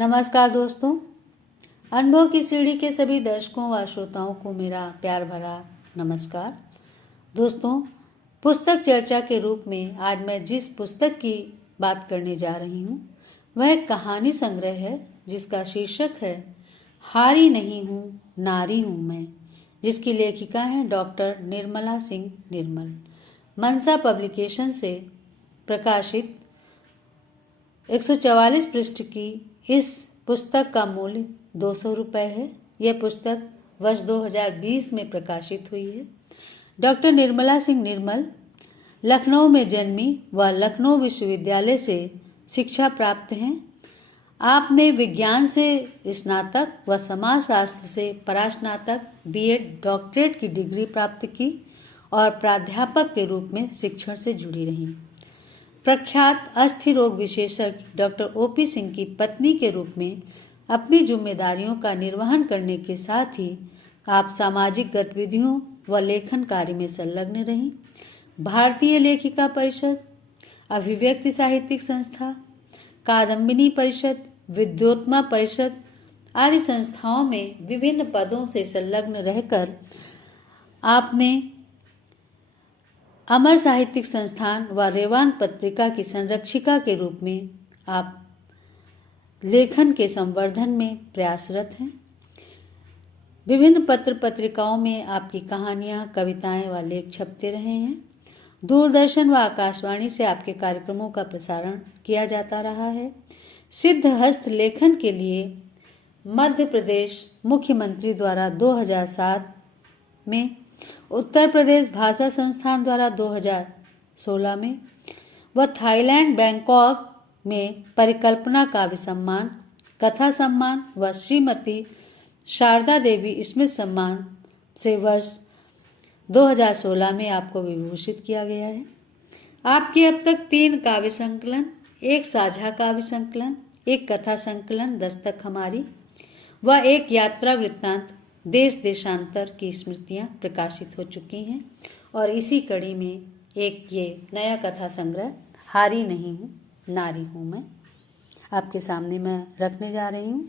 नमस्कार दोस्तों, अनुभव की सीढ़ी के सभी दर्शकों व श्रोताओं को मेरा प्यार भरा नमस्कार। दोस्तों, पुस्तक चर्चा के रूप में आज मैं जिस पुस्तक की बात करने जा रही हूँ वह एक कहानी संग्रह है जिसका शीर्षक है हारी नहीं हूँ नारी हूँ मैं, जिसकी लेखिका हैं डॉक्टर निर्मला सिंह निर्मल। मनसा पब्लिकेशन से प्रकाशित 144 पृष्ठ की इस पुस्तक का मूल्य 200 रुपये है। यह पुस्तक वर्ष 2020 में प्रकाशित हुई है। डॉक्टर निर्मला सिंह निर्मल लखनऊ में जन्मी व लखनऊ विश्वविद्यालय से शिक्षा प्राप्त हैं। आपने विज्ञान से स्नातक व समाजशास्त्र से परास्नातक बीएड डॉक्टरेट की डिग्री प्राप्त की और प्राध्यापक के रूप में शिक्षण से जुड़ी रहीं। प्रख्यात अस्थि रोग विशेषज्ञ डॉक्टर ओपी सिंह की पत्नी के रूप में अपनी जिम्मेदारियों का निर्वहन करने के साथ ही आप सामाजिक गतिविधियों व लेखन कार्य में संलग्न रहीं। भारतीय लेखिका परिषद, अभिव्यक्ति साहित्यिक संस्था, कादम्बिनी परिषद, विद्योत्मा परिषद आदि संस्थाओं में विभिन्न पदों से संलग्न रहकर आपने अमर साहित्यिक संस्थान व रेवान पत्रिका की संरक्षिका के रूप में आप लेखन के संवर्धन में प्रयासरत हैं। विभिन्न पत्र पत्रिकाओं में आपकी कहानियां, कविताएं व लेख छपते रहे हैं। दूरदर्शन व आकाशवाणी से आपके कार्यक्रमों का प्रसारण किया जाता रहा है। सिद्ध हस्त लेखन के लिए मध्य प्रदेश मुख्यमंत्री द्वारा 2007 में, उत्तर प्रदेश भाषा संस्थान द्वारा 2016 में व थाईलैंड बैंकॉक में परिकल्पना काव्य सम्मान, कथा सम्मान व श्रीमती शारदा देवी स्मिथ सम्मान से वर्ष 2016 में आपको विभूषित किया गया है। आपके अब तक 3 काव्य संकलन, 1 साझा काव्य संकलन, 1 कथा संकलन दस्तक हमारी व 1 यात्रा वृत्तांत देश देशांतर की स्मृतियां प्रकाशित हो चुकी हैं और इसी कड़ी में एक ये नया कथा संग्रह हारी नहीं हूँ नारी हूँ मैं आपके सामने मैं रखने जा रही हूँ।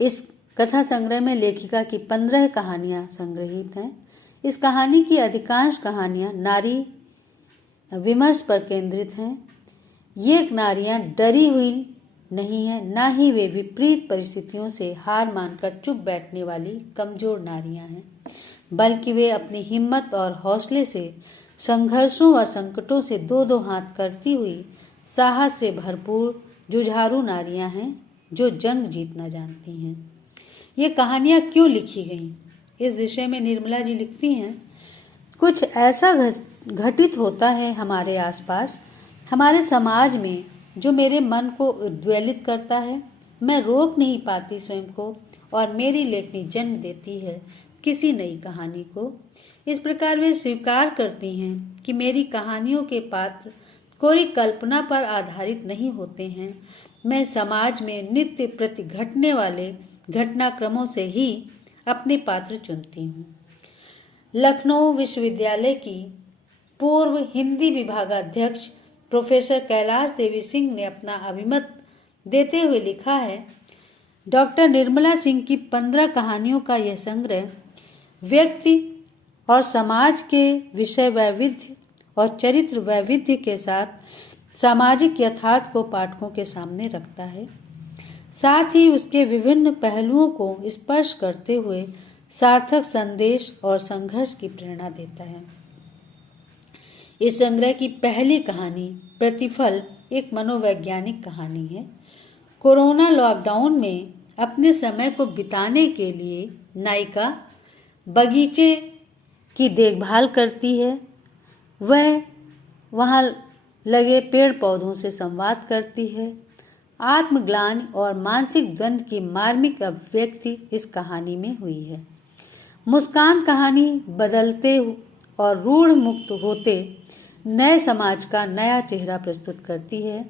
इस कथा संग्रह में लेखिका की 15 कहानियाँ संग्रहित हैं। इस कहानी की अधिकांश कहानियाँ नारी विमर्श पर केंद्रित हैं। ये नारियाँ डरी हुई नहीं है, ना ही वे विपरीत परिस्थितियों से हार मानकर चुप बैठने वाली कमजोर नारियां हैं, बल्कि वे अपनी हिम्मत और हौसले से संघर्षों व संकटों से दो हाथ करती हुई साहस से भरपूर जुझारू नारियां हैं जो जंग जीतना जानती हैं। ये कहानियां क्यों लिखी गईं, इस विषय में निर्मला जी लिखती हैं, कुछ ऐसा घटित होता है हमारे आसपास, हमारे समाज में, जो मेरे मन को उद्वेलित करता है। मैं रोक नहीं पाती स्वयं को और मेरी लेखनी जन्म देती है किसी नई कहानी को। इस प्रकार वे स्वीकार करती हैं कि मेरी कहानियों के पात्र कोई कल्पना पर आधारित नहीं होते हैं। मैं समाज में नित्य प्रति घटने वाले घटनाक्रमों से ही अपने पात्र चुनती हूँ। लखनऊ विश्वविद्यालय की पूर्व हिंदी विभागाध्यक्ष प्रोफेसर कैलाश देवी सिंह ने अपना अभिमत देते हुए लिखा है, डॉक्टर निर्मला सिंह की 15 कहानियों का यह संग्रह व्यक्ति और समाज के विषय वैविध्य और चरित्र वैविध्य के साथ सामाजिक यथार्थ को पाठकों के सामने रखता है, साथ ही उसके विभिन्न पहलुओं को स्पर्श करते हुए सार्थक संदेश और संघर्ष की प्रेरणा देता है। इस संग्रह की पहली कहानी प्रतिफल एक मनोवैज्ञानिक कहानी है। कोरोना लॉकडाउन में अपने समय को बिताने के लिए नायिका बगीचे की देखभाल करती है। वह वहाँ लगे पेड़ पौधों से संवाद करती है। आत्मग्लानि और मानसिक द्वंद्व की मार्मिक अभिव्यक्ति इस कहानी में हुई है। मुस्कान कहानी बदलते और रूढ़ मुक्त होते नए समाज का नया चेहरा प्रस्तुत करती है,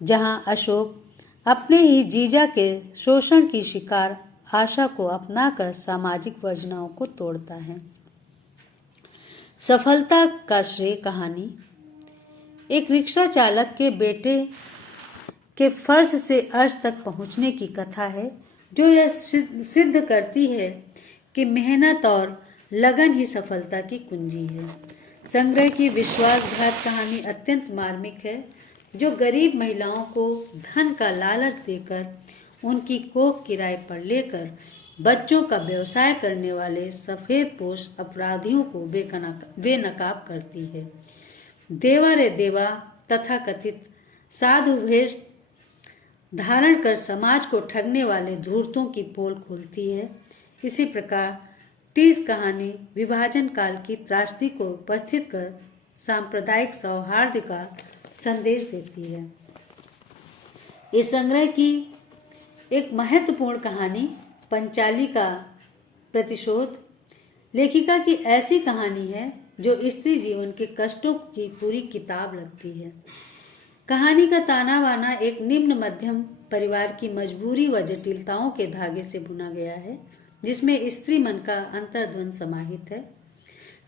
जहां अशोक अपने ही जीजा के शोषण की शिकार आशा को अपनाकर सामाजिक वर्जनाओं को तोड़ता है। सफलता का श्रेय कहानी एक रिक्शा चालक के बेटे के फर्श से अर्श तक पहुंचने की कथा है, जो यह सिद्ध करती है कि मेहनत और लगन ही सफलता की कुंजी है। संग्रह की विश्वासघात कहानी अत्यंत मार्मिक है, जो गरीब महिलाओं को धन का लालच देकर उनकी कोख किराए पर लेकर बच्चों का व्यवसाय करने वाले सफेदपोश अपराधियों को बेनकाब करती है। देवा रे देवा तथा कथित साधु वेश धारण कर समाज को ठगने वाले धूर्तों की पोल खोलती है। इसी प्रकार टीस कहानी विभाजन काल की त्रासदी को उपस्थित कर सांप्रदायिक सौहार्द का संदेश देती है। इस संग्रह की एक महत्वपूर्ण कहानी पंचाली का प्रतिशोध लेखिका की ऐसी कहानी है जो स्त्री जीवन के कष्टों की पूरी किताब लगती है। कहानी का ताना बाना एक निम्न मध्यम परिवार की मजबूरी व जटिलताओं के धागे से बुना गया है, जिसमें स्त्री मन का अंतर्द्वंद समाहित है।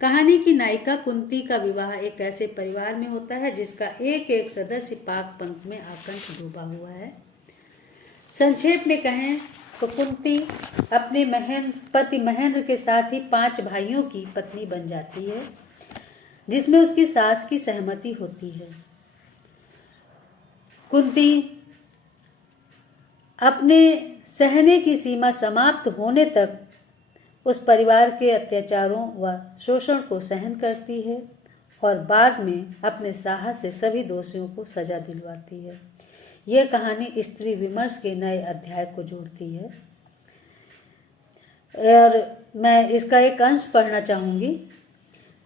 कहानी की नायिका कुंती का विवाह एक ऐसे परिवार में होता है जिसका एक एक सदस्य पाक पंख में आकंठ डूबा हुआ है। संक्षेप में कहें तो कुंती अपने पति महेंद्र के साथ ही 5 भाइयों की पत्नी बन जाती है, जिसमें उसकी सास की सहमति होती है। कुंती अपने सहने की सीमा समाप्त होने तक उस परिवार के अत्याचारों व शोषण को सहन करती है और बाद में अपने साहस से सभी दोषियों को सजा दिलवाती है। यह कहानी स्त्री विमर्श के नए अध्याय को जोड़ती है और मैं इसका एक अंश पढ़ना चाहूँगी।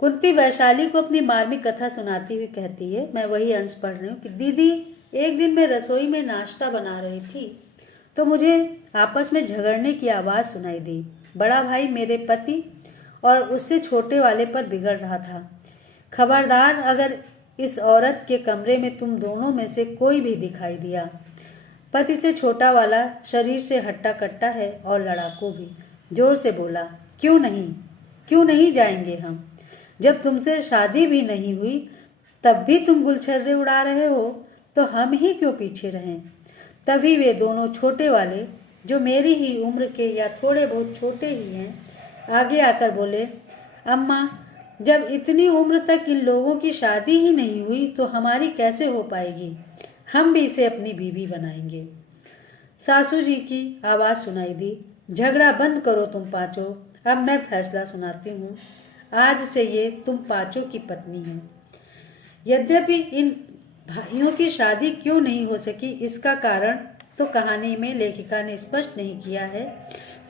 कुंती वैशाली को अपनी मार्मिक कथा सुनाती हुई कहती है, मैं वही अंश पढ़ रही हूँ कि दीदी, एक दिन मैं रसोई में नाश्ता बना रही थी तो मुझे आपस में झगड़ने की आवाज़ सुनाई दी। बड़ा भाई मेरे पति और उससे छोटे वाले पर बिगड़ रहा था। खबरदार, अगर इस औरत के कमरे में तुम दोनों में से कोई भी दिखाई दिया। पति से छोटा वाला शरीर से हट्टा कट्टा है और लड़ाकू भी। जोर से बोला, क्यों नहीं जाएंगे हम? जब तुमसे शादी भी नहीं हुई तब भी तुम गुलछर्रे उड़ा रहे हो, तो हम ही क्यों पीछे रहें? तभी वे दोनों छोटे वाले, जो मेरी ही उम्र के या थोड़े बहुत छोटे ही हैं, आगे आकर बोले, अम्मा, जब इतनी उम्र तक इन लोगों की शादी ही नहीं हुई तो हमारी कैसे हो पाएगी? हम भी इसे अपनी बीवी बनाएंगे। सासू जी की आवाज़ सुनाई दी, झगड़ा बंद करो तुम पांचों, अब मैं फैसला सुनाती हूँ। आज से ये तुम पांचों की पत्नी हैं। यद्यपि इन भाइयों की शादी क्यों नहीं हो सकी, इसका कारण तो कहानी में लेखिका ने स्पष्ट नहीं किया है,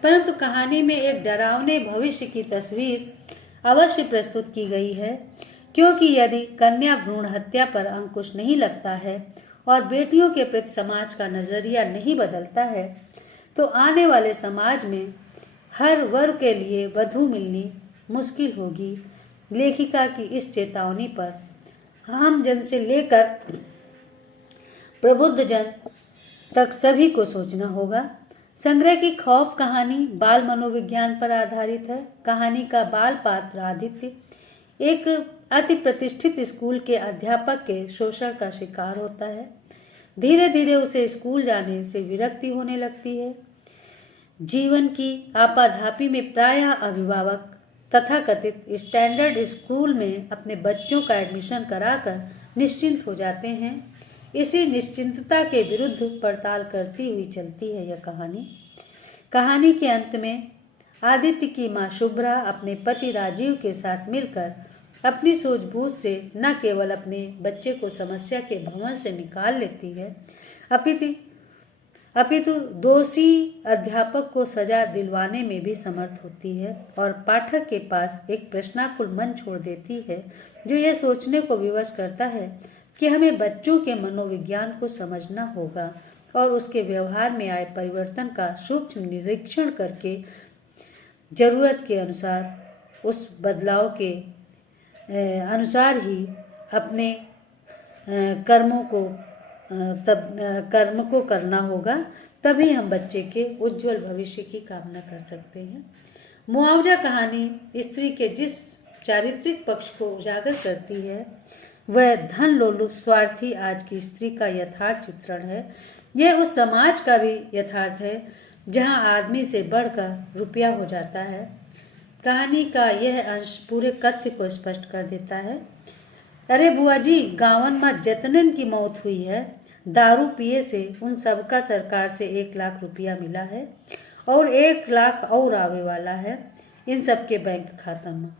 परंतु कहानी में एक डरावने भविष्य की तस्वीर अवश्य प्रस्तुत की गई है, क्योंकि यदि कन्या भ्रूण हत्या पर अंकुश नहीं लगता है और बेटियों के प्रति समाज का नजरिया नहीं बदलता है, तो आने वाले समाज में हर वर्ग के लिए वधू मिलनी मुश्किल होगी। लेखिका की इस चेतावनी पर आम जन से लेकर प्रबुद्ध जन तक सभी को सोचना होगा। संग्रह की खौफ कहानी बाल मनोविज्ञान पर आधारित है। कहानी का बाल पात्र आदित्य एक अति प्रतिष्ठित स्कूल के अध्यापक के शोषण का शिकार होता है। धीरे धीरे उसे स्कूल जाने से विरक्ति होने लगती है। जीवन की आपाधापी में प्रायः अभिभावक तथाकथित स्टैंडर्ड स्कूल में अपने बच्चों का एडमिशन कराकर निश्चिंत हो जाते हैं। इसी निश्चिंतता के विरुद्ध पड़ताल करती हुई चलती है यह कहानी। कहानी के अंत में आदित्य की मां शुभ्रा अपने पति राजीव के साथ मिलकर अपनी सूझबूझ से न केवल अपने बच्चे को समस्या के भंवर से निकाल लेती है, अपितु दोषी अध्यापक को सजा दिलवाने में भी समर्थ होती है और पाठक के पास एक प्रश्नाकुल मन छोड़ देती है, जो यह सोचने को विवश करता है कि हमें बच्चों के मनोविज्ञान को समझना होगा और उसके व्यवहार में आए परिवर्तन का सूक्ष्म निरीक्षण करके जरूरत के अनुसार उस बदलाव के अनुसार ही अपने कर्म को करना होगा। तभी हम बच्चे के उज्जवल भविष्य की कामना कर सकते हैं। मुआवजा कहानी स्त्री के जिस चारित्रिक पक्ष को उजागर करती है वह धन लोलुप स्वार्थी आज की स्त्री का यथार्थ चित्रण है। यह उस समाज का भी यथार्थ है जहां आदमी से बढ़कर रुपया हो जाता है। कहानी का यह अंश पूरे कथ्य को स्पष्ट कर देता है। अरे बुआ जी, गांवन में जतनन की मौत हुई है। दारू पिए से उन सबका सरकार से 1 लाख रुपया मिला है और 1 लाख और आवे वाला है इन सबके बैंक खाता में।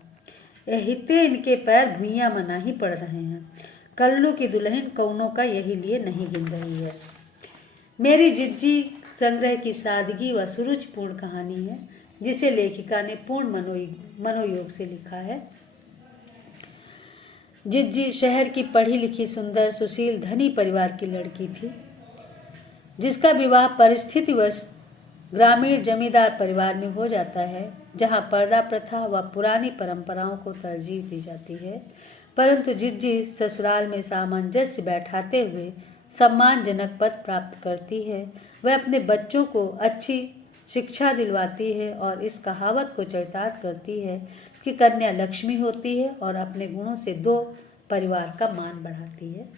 हिते इनके पैर भुइयां मना ही पड़ रहे हैं। कल्लू की दुल्हन कौनों का यही लिए नहीं गिन रही है। मेरी जिज्जी संग्रह की सादगी व सुरुचिपूर्ण कहानी है जिसे लेखिका ने पूर्ण मनोयोग से लिखा है। जिज्जी शहर की पढ़ी लिखी सुंदर सुशील धनी परिवार की लड़की थी जिसका विवाह परिस्थितिवश ग्रामीण जमींदार परिवार में हो जाता है जहां पर्दा प्रथा व पुरानी परंपराओं को तरजीह दी जाती है। परंतु जिज्जी ससुराल में सामंजस्य बैठाते हुए सम्मानजनक पद प्राप्त करती है। वह अपने बच्चों को अच्छी शिक्षा दिलवाती है और इस कहावत को चरितार्थ करती है कि कन्या लक्ष्मी होती है और अपने गुणों से 2 परिवार का मान बढ़ाती है।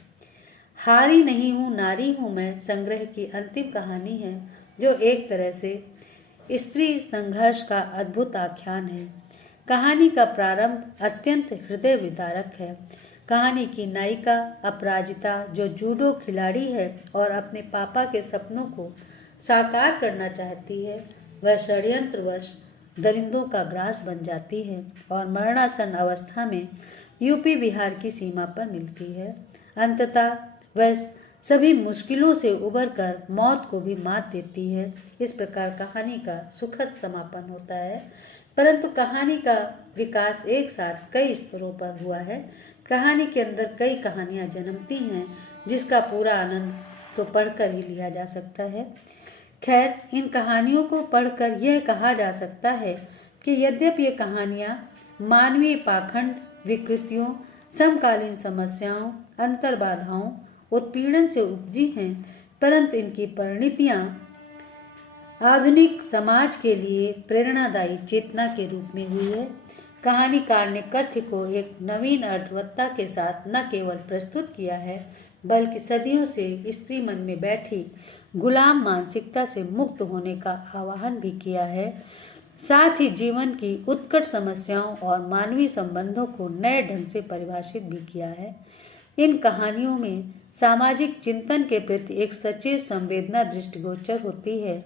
हारी नहीं हूँ नारी हूँ मैं संग्रह की अंतिम कहानी है जो एक तरह से स्त्री संघर्ष का अद्भुत आख्यान है। कहानी का प्रारंभ अत्यंत हृदय विदारक है। कहानी की नायिका अपराजिता जो जूडो खिलाड़ी है और अपने पापा के सपनों को साकार करना चाहती है, वह षड्यंत्रवश दरिंदों का ग्रास बन जाती है और मरणासन अवस्था में यूपी बिहार की सीमा पर मिलती है। अंततः वह सभी मुश्किलों से उबरकर मौत को भी मात देती है। इस प्रकार कहानी का सुखद समापन होता है। परंतु कहानी का विकास एक साथ कई स्तरों पर हुआ है। कहानी के अंदर कई कहानियां जन्मती हैं जिसका पूरा आनंद तो पढ़कर ही लिया जा सकता है। खैर, इन कहानियों को पढ़कर यह कहा जा सकता है कि यद्यपि ये कहानियाँ मानवीय पाखंड, विकृतियों, समकालीन समस्याओं, अंतर्बाधाओं, उत्पीड़न से उपजी हैं, परंतु इनकी परिणतियाँ आधुनिक समाज के लिए प्रेरणादायी चेतना के रूप में हुई है। कहानीकार ने कथ्य को एक नवीन अर्थवत्ता के साथ न केवल प्रस्तुत किया है बल्कि सदियों से स्त्री मन में बैठी गुलाम मानसिकता से मुक्त होने का आह्वान भी किया है। साथ ही जीवन की उत्कट समस्याओं और मानवीय संबंधों को नए ढंग से परिभाषित भी किया है। इन कहानियों में सामाजिक चिंतन के प्रति एक सचेत संवेदना दृष्टिगोचर होती है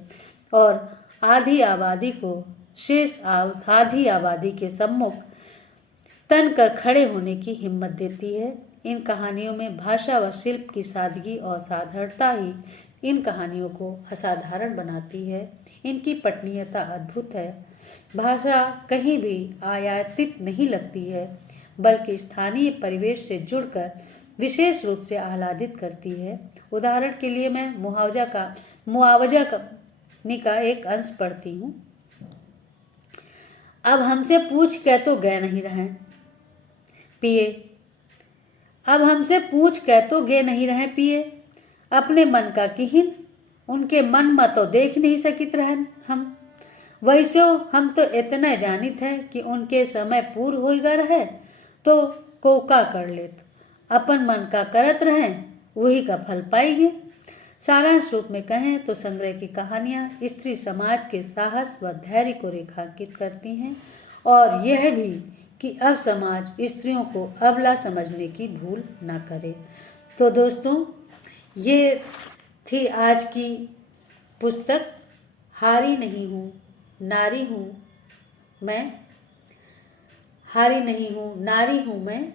और आधी आबादी को शेष आधी आबादी के सम्मुख तन कर खड़े होने की हिम्मत देती है। इन कहानियों में भाषा व शिल्प की सादगी और साधारणता ही इन कहानियों को असाधारण बनाती है। इनकी पठनीयता अद्भुत है। भाषा कहीं भी आयातित नहीं लगती है बल्कि स्थानीय परिवेश से जुड़कर विशेष रूप से आह्लादित करती है। उदाहरण के लिए मैं मुआवजा का एक अंश पढ़ती हूँ। अब हमसे पूछ कह तो गए नहीं रहे पिए, अब हमसे पूछ कह तो गे नहीं रहे पिए, अपने मन का किहिन उनके मन में तो देख नहीं सकित रहन हम। वैसो हम तो इतना जानित है कि उनके समय पूर्व हो गए रहे तो कोका कर लेत, अपन मन का करत रहे वही का फल पाएंगे। सारांश रूप में कहें तो संग्रह की कहानियां स्त्री समाज के साहस व धैर्य को रेखांकित करती हैं और यह भी कि अब समाज स्त्रियों को अबला समझने की भूल न करे। तो दोस्तों, ये थी आज की पुस्तक हारी नहीं हूँ नारी हूँ मैं, हारी नहीं हूँ नारी हूँ मैं,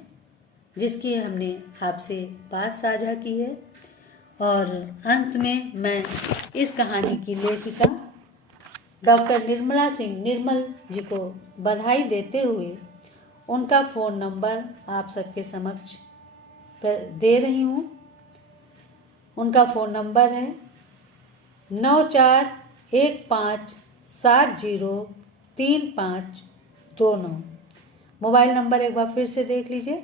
जिसकी हमने आपसे बात साझा की है। और अंत में मैं इस कहानी की लेखिका डॉक्टर निर्मला सिंह निर्मल जी को बधाई देते हुए उनका फ़ोन नंबर आप सबके समक्ष दे रही हूँ। उनका फ़ोन नंबर है 9415703529। मोबाइल नंबर एक बार फिर से देख लीजिए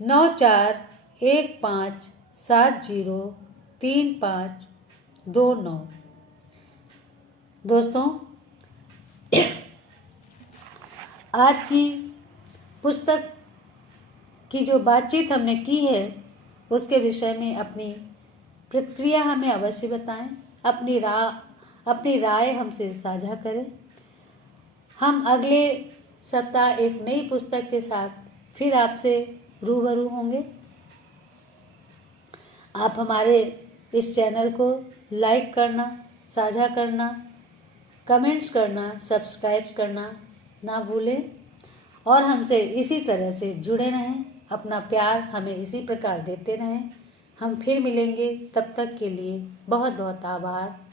9415703529। दोस्तों, आज की पुस्तक कि जो बातचीत हमने की है उसके विषय में अपनी प्रतिक्रिया हमें अवश्य बताएं, अपनी राय हमसे साझा करें। हम अगले सप्ताह एक नई पुस्तक के साथ फिर आपसे रूबरू होंगे। आप हमारे इस चैनल को लाइक करना, साझा करना, कमेंट्स करना, सब्सक्राइब करना ना भूलें और हमसे इसी तरह से जुड़े रहें। अपना प्यार हमें इसी प्रकार देते रहें। हम फिर मिलेंगे, तब तक के लिए बहुत बहुत आभार।